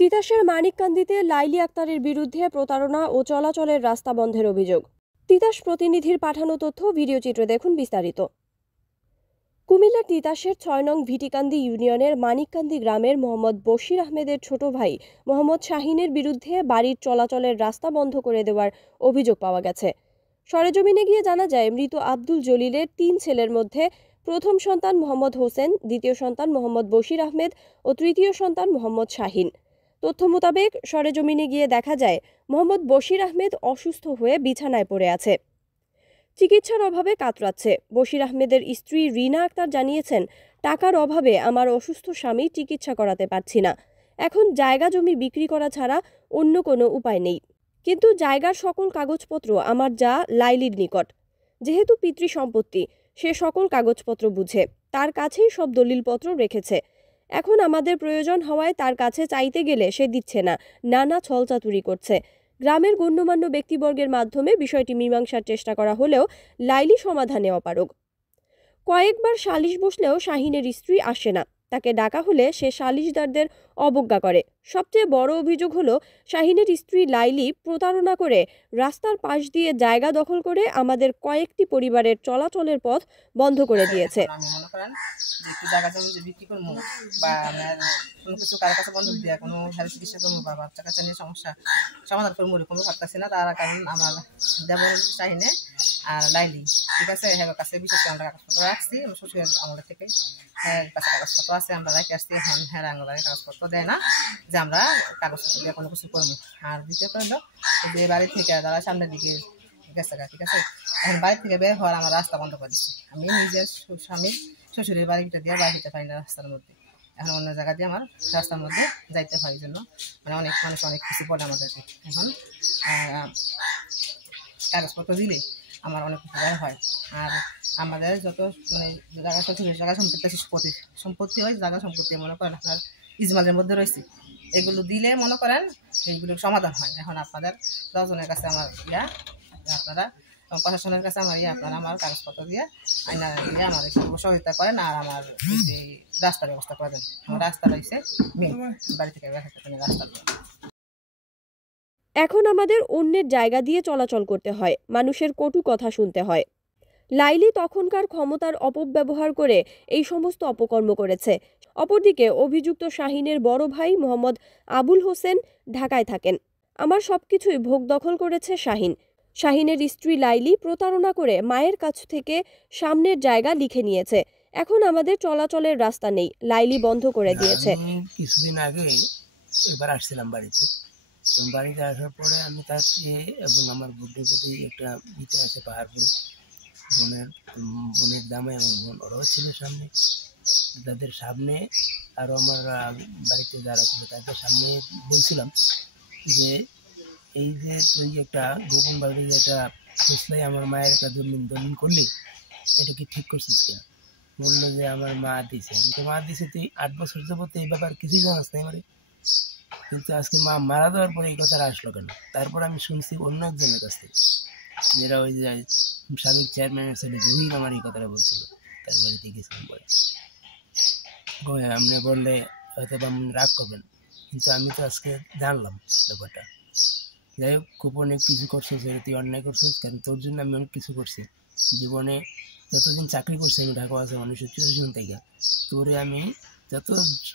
তিতাসের মানিককান্দিতে লাইলি আক্তারের বিরুদ্ধে প্রতারণা ও চলাচলের রাস্তা বন্ধের অভিযোগ। তিতাস প্রতিনিধির পাঠানো তথ্য ভিডিওচিত্র দেখুন বিস্তারিত। কুমিল্লার তিতাসের ৬ নং ভিটিকান্দি ইউনিয়নের মানিককান্দি গ্রামের মোহাম্মদ বশির আহমেদের ছোট ভাই মোহাম্মদ শাহিনের বিরুদ্ধে বাড়ির চলাচলের রাস্তা বন্ধ করে দেওয়ার অভিযোগ পাওয়া গেছে। সরেজমিনে গিয়ে জানা যায়, মৃত আব্দুল জলিলের ৩ ছেলের মধ্যে প্রথম সন্তান মোহাম্মদ হোসেন, দ্বিতীয় সন্তান মোহাম্মদ বশির আহমেদ ও তৃতীয় সন্তান মোহাম্মদ শাহিন। তথ্য মোতাবেক সরেজমিনে গিয়ে দেখা যায়, মোহাম্মদ বশির আহমেদ অসুস্থ হয়ে বিছানায় পড়ে আছে, চিকিৎসার অভাবে কাতরাচ্ছে। বশির আহমেদের স্ত্রী রিনা আক্তার জানিয়েছেন, টাকার অভাবে আমার অসুস্থ স্বামী চিকিৎসা করাতে পারছি না। এখন জায়গা জমি বিক্রি করা ছাড়া অন্য কোনো উপায় নেই। কিন্তু জায়গার সকল কাগজপত্র আমার যা লাইলির নিকট। যেহেতু পিতৃ সম্পত্তি, সে সকল কাগজপত্র বুঝে, তার কাছেই সব দলিলপত্র রেখেছে। এখন আমাদের প্রয়োজন হওয়ায় তার কাছে চাইতে গেলে সে দিচ্ছে না, নানা ছলচাতুরি করছে। গ্রামের গণ্যমান্য ব্যক্তিবর্গের মাধ্যমে বিষয়টি মীমাংসার চেষ্টা করা হলেও লাইলি সমাধানে অপারগ। কয়েকবার সালিশ বসলেও শাহিনের স্ত্রী আসে না। তাকে ডাকা হলে সে সালিশদারদের অবজ্ঞা করে। সবচেয়ে বড় অভিযোগ হলো, শাহিনের স্ত্রী লাইলি প্রতারণা করে রাস্তার পাশ দিয়ে জায়গা দখল করে আমাদের কয়েকটি পরিবারের চলাচলের পথ বন্ধ করে দিয়েছে। আমি মনে করেন যে একটু জায়গা জমি যে বিক্রি করবো বা আমার কোনো কিছু কারোর কাছে বন্ধক দিয়ে কোনো হেলথ চিকিৎসা করবো বা বাচ্চা কাচ্চা নিয়ে সমস্যা সমাধান করবো এরকম ভাবতেছি না। তার কারণ আমার যেমন শাহিনে আর লাইলি, ঠিক আছে, হ্যাঁ কাছে বিশেষ করে আমরা কাগজপত্র রাখছি। আমার শ্বশুরের আমাদের থেকে হ্যাঁ কাছে কাগজপত্র আছে, আমরা রেখে আসছি। এখন হ্যাঁ আঙ্গলারে কাগজপত্র দেয় না যে আমরা কাগজপত্র দিয়ে কোনো কিছু করবো। আর দ্বিতীয়ত হলো যে বাড়ি থেকে যারা সামনের দিকে গেছে, ঠিক আছে, এখন বাড়ি থেকে বের হওয়ার আমার রাস্তা বন্ধ করে দিচ্ছে। আমি নিজের স্বামী শ্বশুরের বাড়িটা দিয়ে বাইরে যেতে পারি না রাস্তার মধ্যে। এখন অন্য জায়গা দিয়ে আমার রাস্তার মধ্যে যাইতে হয়, এই জন্য মানে অনেক মানুষ অনেক কিছু বলে আমাদেরকে। এখন কাগজপত্র দিলে আমার অনেক উপকার হয়। আর আমাদের যত মানে জায়গা শ্বশুরের জায়গা সম্পত্তি হয়, জায়গা সম্পত্তি মনে করেন আপনার ইজমালের মধ্যে রয়েছে, এগুলো দিলে মনে করেন এইগুলোর সমাধান হয়। এখন আপনাদের 10 জনের কাছে আমার আপনারা প্রশাসনের কাছে আমার আপনারা আমার কাগজপত্র দিয়ে আইনা দিয়ে আমার একটু সহযোগিতা করেন আর আমার যে রাস্তার ব্যবস্থা করে দেন। আমার রাস্তা রয়েছে মেন বাড়ি থেকে রাস্তা। এখন আমাদের অন্যের জায়গা দিয়ে চলাচল করতে হয়, মানুষের কটু কথা শুনতে হয়। লাইলি তখনকার ক্ষমতার অপব্যবহার করে এই সমস্ত অপকর্ম করেছে। অপরদিকে অভিযুক্ত শাহিনের বড় ভাই মোহাম্মদ আবুল হোসেন ঢাকায় থাকেন। আমার সবকিছুই ভোগ দখল করেছে শাহিন। শাহিনের স্ত্রী লাইলি প্রতারণা করে মায়ের কাছ থেকে সামনের জায়গা লিখে নিয়েছে। এখন আমাদের চলাচলের রাস্তা নেই, লাইলি বন্ধ করে দিয়েছে। কিছুদিন আগে এবার আসছিলাম বাড়িতে, বাড়িতে আসার পরে আমি তাকে এবং আমার বোনের প্রতি একটা দিতে আছে পাহাড়পুরে বোনের দামে এবং বোন ওরাও ছিল সামনে, তাদের সামনে আরও আমার বাড়িতে যারা ছিল তাদের সামনে বলছিলাম যে এই যে তুই একটা গোপন বাড়ি যে একটা ফুসলাই আমার মায়ের একটা দলিল করলি, এটা কি ঠিক করছিস কিনা? বললো যে আমার মা দিছে। মা দিছে, তুই 8 বছর যাবত এই ব্যাপার কিছুই জানাস না এবারে, কিন্তু আজকে মা মারা দেওয়ার পরে এই কথাটা আসলো কেন? তারপর আমি শুনছি অন্য একজনের কাছ থেকে, যেটা ওই যে সাবেক চেয়ারম্যানের ছেলে জহির আমার এই কথাটা বলছিল। তার বাড়িতে গেছিলাম পরে, আপনি বললে হয়তো আপনি রাগ করবেন, কিন্তু আমি তো আজকে জানলাম ব্যাপারটা। যাই হোক, খুব অনেক কিছু করছিস, তুই অন্যায় করছিস, কারণ তোর জন্য আমি অনেক কিছু করছি জীবনে। যতদিন চাকরি করছি আমি ঢাকা আছে 1984 থেকে, তোরে আমি যত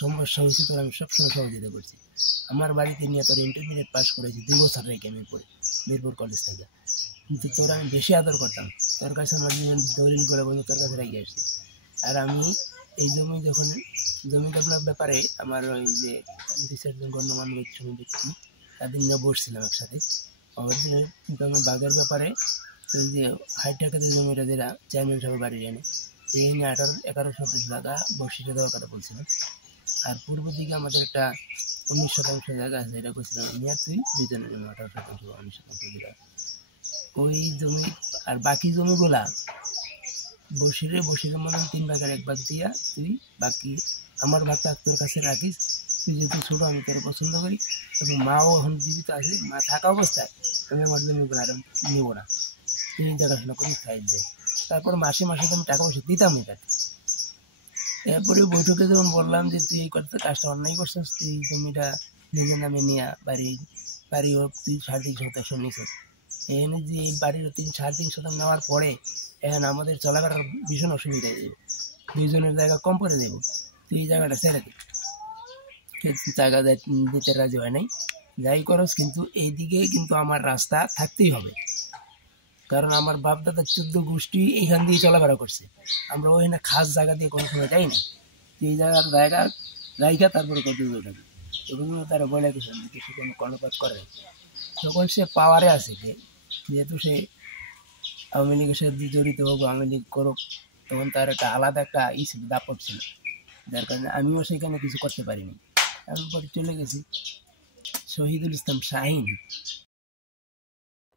সমস্যা হয়েছে তোর আমি সবসময় সহযোগিতা করছি। আমার বাড়িতে নিয়ে তোর ইন্টারমিডিয়েট পাস করেছি 2 বছর রেখে আমি পড়ি মিরপুর কলেজ থেকে, কিন্তু তোর আমি বেশি আদর করতাম। তোর কাছে আমার জীবন দলিল করে বলতে তোর কাছে রেখে আসছি। আর আমি এই জমি যখন জমি দখলের ব্যাপারে আমার ওই যে 2-4 গণ্যমান্য ব্যক্তি তাদের নিয়ে বসছিলাম একসাথে, কিন্তু আমার বাঘের ব্যাপারে ওই যে হাইট টাকাতে জমিটা যেটা চেয়ারম্যান সাহেব বাড়ি জানে, এই নিয়ে 11 শতাংশ জায়গা বর্ষিতে দেওয়ার কথা বলছিলাম। আর পূর্ব দিকে আমাদের একটা 19 শতাংশ জায়গা আছে, এটা করছিলাম আমি আর তুই দুজনের জমি 18 শতাংশ 19 শতাংশ দিলাম ওই জমি। আর বাকি জমিগুলা বসিরের মনে 3 ভাগের 1 ভাগ দিয়া তুই বাকি আমার ভাগটা তোর কাছে রাখিস। তুই যেহেতু ছোটো, আমি তোর পছন্দ করি এবং মাও এখন জীবিত আছে, মা থাকা অবস্থায় আমি আমার জমিগুলো আর নেবো না, তুমি দেখাশোনা করি খাই দেয়। তারপর মাসে মাসে তো আমি টাকা পয়সা দিতামই তাকে। এরপরে বৈঠকে যখন বললাম যে তুই এই কাজটা অন্যায় করছিস, তুই এই জমিটা নিজের নামে নিয়ে বাড়িও 3.5 শতাংশ নিয়েছে। এখানে যে এই বাড়ির 3.5 শতাংশ নেওয়ার পরে এখন আমাদের চলাফেরার ভীষণ অসুবিধা হয়ে যাবে। 2 জনের জায়গা কম করে দেবো, তুই এই জায়গাটা ছেড়ে দে। জায়গা দিতে রাজি হয় নাই। যাই করস, কিন্তু এইদিকে কিন্তু আমার রাস্তা থাকতেই হবে, কারণ আমার বাপ দাদা 14 গোষ্ঠী এইখান দিয়ে চলাফেরা করছে। আমরা ওইখানে খাস জায়গা দিয়ে কোনো সময় যাই না। এই জায়গা তারপরে কত যাবে, এগুলো তারা বলে কিছু কোনো কর্ণপাত করে। তখন সে পাওয়ারে আছে, যেহেতু সে আওয়ামী লীগের সাথে জড়িত হোক, আওয়ামী লীগ করুক, তখন তার একটা আলাদা একটা ছিল, দাপট ছিল, যার কারণে আমিও সেখানে কিছু করতে পারিনি। আমি পরে চলে গেছি। শহীদুল ইসলাম শাহীন।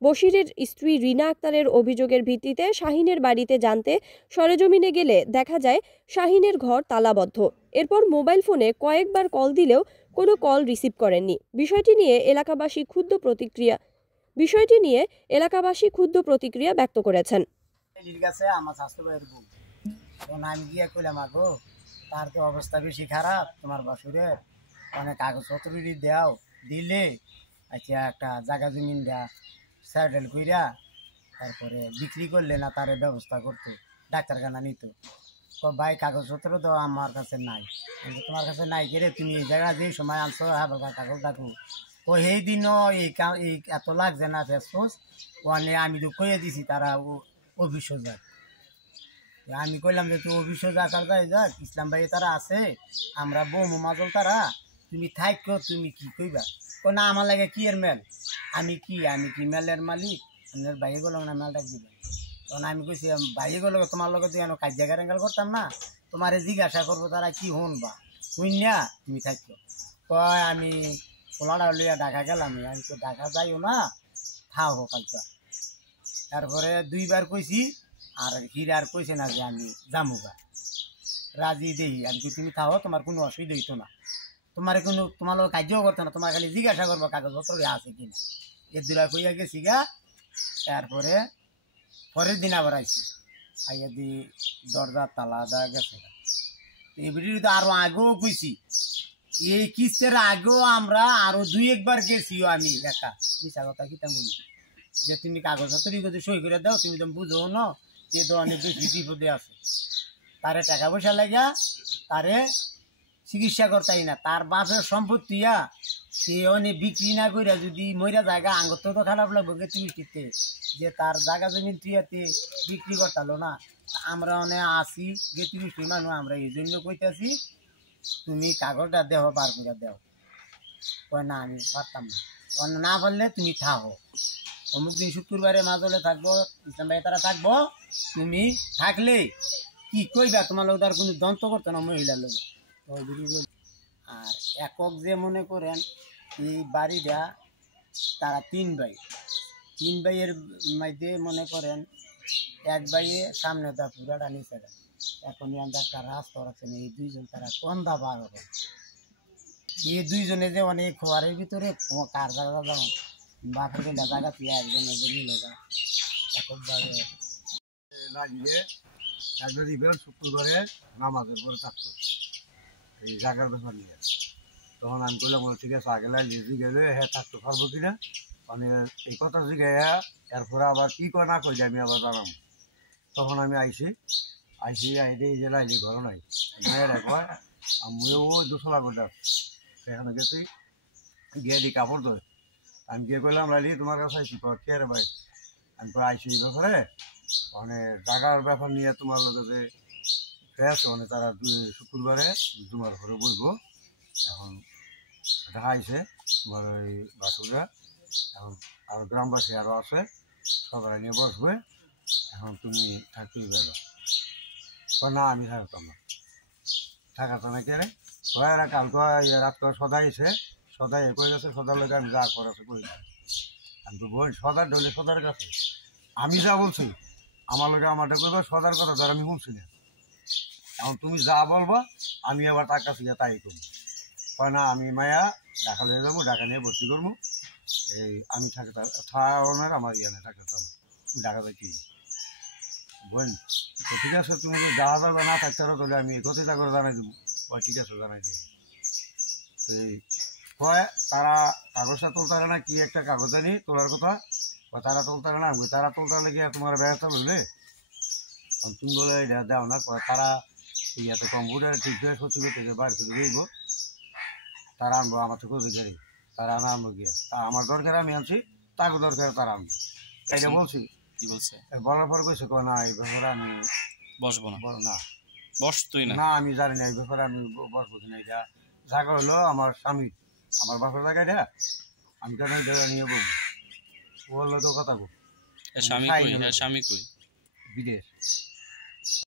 বশিরের স্ত্রী রিনা আক্তারের অভিযোগের ভিত্তিতে শাহীনের বাড়িতে জানতে সরেজমিনে গেলে দেখা যায় শাহীনের ঘর তালাবদ্ধ। এরপর মোবাইল ফোনে কয়েকবার কল দিলেও কোনো কল রিসিভ করেননি। বিষয়টি নিয়ে এলাকাবাসী ক্ষুব্ধ প্রতিক্রিয়া ব্যক্ত করেছেন। আমি গিয়ে কইলাম, আগো তার তো অবস্থা বেশি খারাপ, তোমার বাসুরের অনেক কাগজপত্র দেও, দিলে আচ্ছা একটা জায়গা জমিন দেয়া স্যাটেল কইরা তারপরে বিক্রি করলে না তার ব্যবস্থা করতো, ডাক্তারখানা নিত। ভাই কাগজপত্র তো আমার কাছে নাই। তোমার কাছে নাই কেরে, তুমি এই জায়গা যে সময় আনছো কাগজ ডাকু ও সেই দিনও এই এত লাগছে না ফেসফুস ওখানে আমি তো কয়ে দিছি তারা অফিস যাক। আমি কইলাম যে তুই অফিস যাক আর যাই যাক, ইসলাম ভাই তারা আছে, আমরা বৌমু মাজল তারা, তুমি থাকো, তুমি কি কইবা? না আমার লাগে কি এর মেল, আমি কি মেলের মালিক, আপনার ভাইয়ে গেল না মেলটা দিবেন। তখন আমি কইছি ভাইয়ে গেল তোমার লগে তুই কাজিয়া গারেঙ্গাল করতাম না, তোমার জিজ্ঞাসা করবো তারা কি হন বা শুন না, তুমি থাকো। কয় আমি পোলাটা লইয়া ঢাকা গেলাম, আমি তো ঢাকা যাইও না, থাও হোক কালকা। তারপরে 2 বার কইছি, আর হীরার কইছে না যে আমি যামুগা, রাজি দেই আর কি, তুমি থাও, তোমার কোনো অসুবিধা হইতো না, তোমার লোক কার্যও করতো না, তোমার খালি জিজ্ঞাসা করবো কাগজপত্র আছে কিনা। এর 2 কইয়া গেছি গা। তারপরে পরের দিন আবার আইছি, আইয়া দি দরজা তালা দেওয়া গেছে। এই ভিডিও তো আরো আগেও কইছি, এই কিস্তের আগেও আমরা আরো 2-1 বার গেছিও আমি একা, মিশা কথা কি তেমন যে তুমি কাগজপত্র যদি সই করে দাও, তুমি তো বুঝো না এ তো অনেক বেশি বিপদে আছে, তারে টাকা পয়সা লাগা তারে চিকিৎসা করতাই না, তার বাপের সম্পত্তি সে অনেক বিক্রি না করে যদি মইরা জায়গা আঙ্গত তো খারাপ লাগবে গেতিতে যে তার জায়গা জমি তুইয়াতে বিক্রি করতালো না। আমরা অনেক আসি গেতিবৃষ্টি মানুষ, আমরা এই জন্য কইতেছি তুমি কাগজটা দেহ বার করে দেও। কয় না আমি পারতাম না, না পারলে তুমি থাকো, অমুক দিন শুক্রবারে মাজলে থাকবো, ইসলাম ভাই তারা থাকবো, তুমি থাকলে কি কইবা, তোমার লোক তার কোনো দন্ত করতো না মহিলার লোক। আর একক যে মনে করেন এই বাড়িটা তারা 3 ভাই, 3 ভাইয়ের মধ্যে মনে করেন 1 ভাইয়ে সামনে তা পুরাটা নিচে, এখন একটা রাস্তা রাখছেন, এই 2 জন তারা কন্দা বার হবে, এই 2 জনে যে অনেক খোয়ারের ভিতরে কার জায়গা যেমন বাপের জায়গা তুই একজনের যে নিল গা এককবারে লাগিয়ে একবার ইবেল শুক্রবারে নামাজের পরে থাকতো এই জায়গার ব্যাপার নিয়ে। তখন আমি করলাম ঠিক আছে, আগে লাগিয়ে গেলে হ্যাঁ থাকতে পারবো কিনা, মানে এই কথা জিগাইয়া এরপরে আবার কী করে না করি আমি আবার জানাবো। তখন আমি আইসি আইডে এই যে লাইলি ঘর নাই মায়ের একবার আমিও ওই 2 গোটা সেখানে গেছি, গিয়ে দিই কাপড় ধরে আমি গিয়ে করলাম লাইলি তোমার কাছে আইসি, কে রে ভাই, আমি আইসি এই ব্যাপারে মানে জায়গার ব্যাপার নিয়ে তোমার লোকে যে আছে, মানে তারা শুক্রবারে তোমার ঘরে বলবো, এখন দেখা আইসে তোমার ওই বাসুরা, এখন আর গ্রামবাসী আরও আছে, সবাই নিয়ে বসবে, এখন তুমি থাকতেই পারো। না আমি থাকতাম না, থাকাতো না কে রে কয়েরা কালকে রাত করে সদাই এসে সদাই এ করে গেছে, সদার লোক আমি যা করাছে করি না, আমি তো বই সদার ডলে সদার কাছে আমি যা বলছি আমার লোকে আমারটা করবে, সদার কথা ধর আমি শুনছি না, এখন তুমি যা বলবো আমি আবার তার কাছে গিয়ে তাই করবো। কয় না আমি মায়া ঢাকা নিয়ে যাবো, ঢাকা নিয়ে ভর্তি করবো, এই আমি থাকার আমার ইয়ানে থাকতাম ঢাকা যাই কি বোন, তো ঠিক আছে তুমি যদি যাওয়া যাবে না থাকতে পারো তাহলে আমি এই কথাটা করে জানাই দেবো। ঠিক আছে জানাই দিই। এই কয় তারা কাগজটা তুলতারে না, কি একটা কাগজ জানি তোলার কথা, তারা তুলতারে না। আমি তারা তুলতার লেগে তোমার ব্যবস্থা লইলে তুমি বলে এটা দাও না। কয় তারা ইয়াতে কম্পিউটারে ঠিক করে সচিব থেকে বাইর করে দিব, তারা আনবো আমার থেকে অধিকারী, তারা আনবো গিয়া। তা আমার দরকার আমি আনছি, তাকে দরকার তারা আনবো, এটা বলছি। কি বলছে? বলার পর কইছে কয় না এই ব্যাপারে আমি বসবো না। না বস তুই না। না আমি জানি না এই ব্যাপারে, আমি বসবো কিনা। এটা জায়গা হলো আমার স্বামী, আমার বাপের জায়গা এটা, আমি কেন এই জায়গা নিয়ে বলবো? বললো তো কথা বল। স্বামী কই? স্বামী কই? বিদেশ।